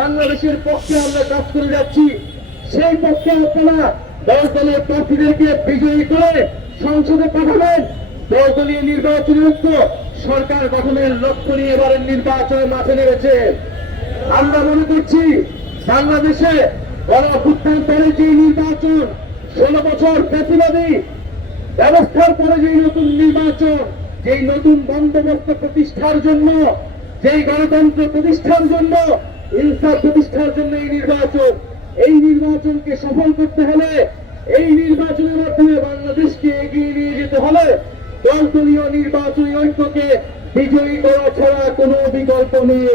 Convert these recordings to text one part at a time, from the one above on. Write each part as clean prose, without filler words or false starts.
বাংলাদেশের পক্ষে আমরা কাজ করে যাচ্ছি। সেই পক্ষে আপনারা দলদলীয় প্রার্থীদেরকে বিজয়ী করে সংসদে পাঠাবেন। দলদলীয় নির্বাচনমুক্ত সরকার গঠনের লক্ষ্য নিয়ে এবারের নির্বাচনে মাঠে নেমেছে। আমরা মনে করছি বাংলাদেশে গণঅভ্যুত্থান পরে যে নির্বাচন, 16 বছর ফ্যাসিবাদী ব্যবস্থার পরে যে নতুন নির্বাচন, যেই নতুন বন্দোবস্ত প্রতিষ্ঠার জন্য, যেই গণতন্ত্র প্রতিষ্ঠার জন্য, ইনসাফ প্রতিষ্ঠার জন্য এই নির্বাচনকে সফল করতে হলে, এই নির্বাচনের মাধ্যমে বাংলাদেশকে এগিয়ে নিয়ে যেতে হলে দলদলীয় নির্বাচনী ঐক্যকে বিজয়ী করা ছাড়া কোনো বিকল্প নেই।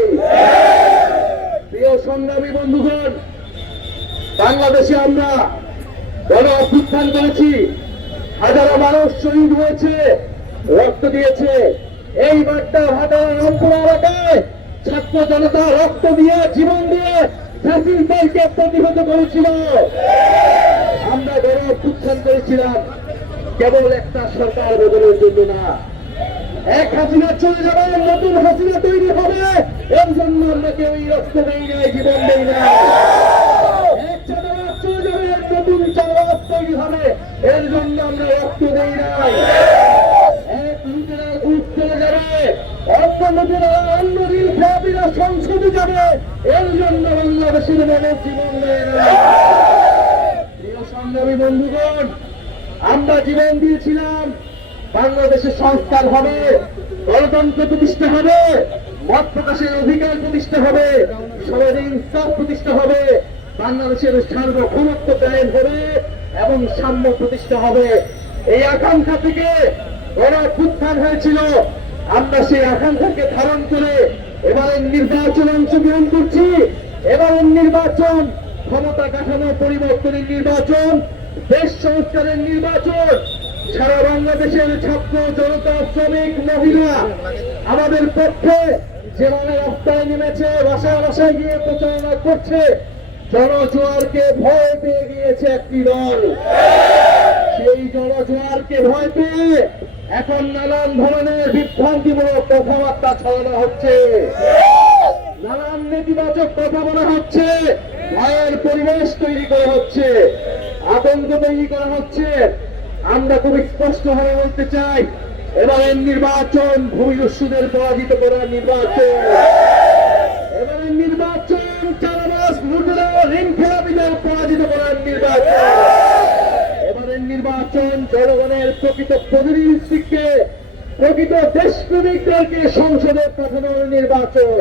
প্রিয় সংগ্রামী বন্ধুগণ, বাংলাদেশে আমরা গণ অভ্যুত্থান করেছি, হাজারো মানুষ শহীদ হয়েছে, রক্ত দিয়েছে। এই বার্তা হাজারো রংপুর এলাকায় ছাত্র জনতা রক্ত দিয়ে, জীবন দিয়ে ফ্যাসিবাদকে প্রতিহত করেছিল। আমরা গণ অভ্যুত্থান করেছিলাম কেবল একটা সরকার বদলের জন্য না। এক হাসিনা চলে যাবে, নতুন হাসিনা তৈরি হবে, এর জন্য আমরা কেউ রক্ত দেই নাই, জীবন দেই না। এক চাঁদাবাজ চলে যাবে, নতুন চাঁদাবাজ তৈরি হবে, এর জন্য আমরা রক্ত দেই নাই। এক লুটেরা বুথ চলে যাবে, অন্য লুটেরা অন্য নীল খেলাপিরা সংসদে যাবে, এর জন্য বাংলাদেশের মানুষ জীবন দেয় না। প্রিয় সংগ্রামী বন্ধুগণ, আমরা জীবন দিয়েছিলাম বাংলাদেশের সংস্কার হবে, গণতন্ত্র প্রতিষ্ঠা হবে, মত প্রকাশের অধিকার প্রতিষ্ঠা হবে, সমাজে ইনসাফ প্রতিষ্ঠা হবে, বাংলাদেশের সার্বভৌমত্ব কায়েম হবে এবং সাম্য প্রতিষ্ঠা হবে। এই আকাঙ্ক্ষা থেকে গণ অভ্যুত্থান হয়েছিল। আমরা সেই আকাঙ্ক্ষাকে ধারণ করে এবারের নির্বাচনে অংশগ্রহণ করছি। এবারের নির্বাচন ক্ষমতা কাঠামো পরিবর্তনের নির্বাচন, দেশ সংস্কারের নির্বাচন। সারা বাংলাদেশের ছাত্র জনতা, শ্রমিক, মহিলা আমাদের পক্ষে যেভাবে রাস্তায় নেমেছে, বাসায় বাসায় গিয়ে প্রচারণা করছে, জনজোয়ারকে ভয় পেয়ে গিয়েছে একটি দল। সেই জনজোয়ারকে ভয় পেয়ে এখন নানান ধরনের বিভ্রান্তিমূলক কথাবার্তা ছড়ানো হচ্ছে, নানান নেতিবাচক কথা বলা হচ্ছে, ভয়ের পরিবেশ তৈরি করা হচ্ছে, আতঙ্ক তৈরি করা হচ্ছে। আমরা খুব স্পষ্ট ভাবে বলতে চাই, এবারের নির্বাচন ভূমিদস্যুদের পরাজিত করার নির্বাচন। এবারের নির্বাচন চাঁদাবাজ, লুটেরা, ঋণ খেলাপিদের পরাজিত করার নির্বাচন। এবারের নির্বাচন জনগণের প্রকৃত প্রতিনিধিত্বকে, প্রকৃত দেশপ্রেমিকদেরকে সংসদে পাঠানোর নির্বাচন।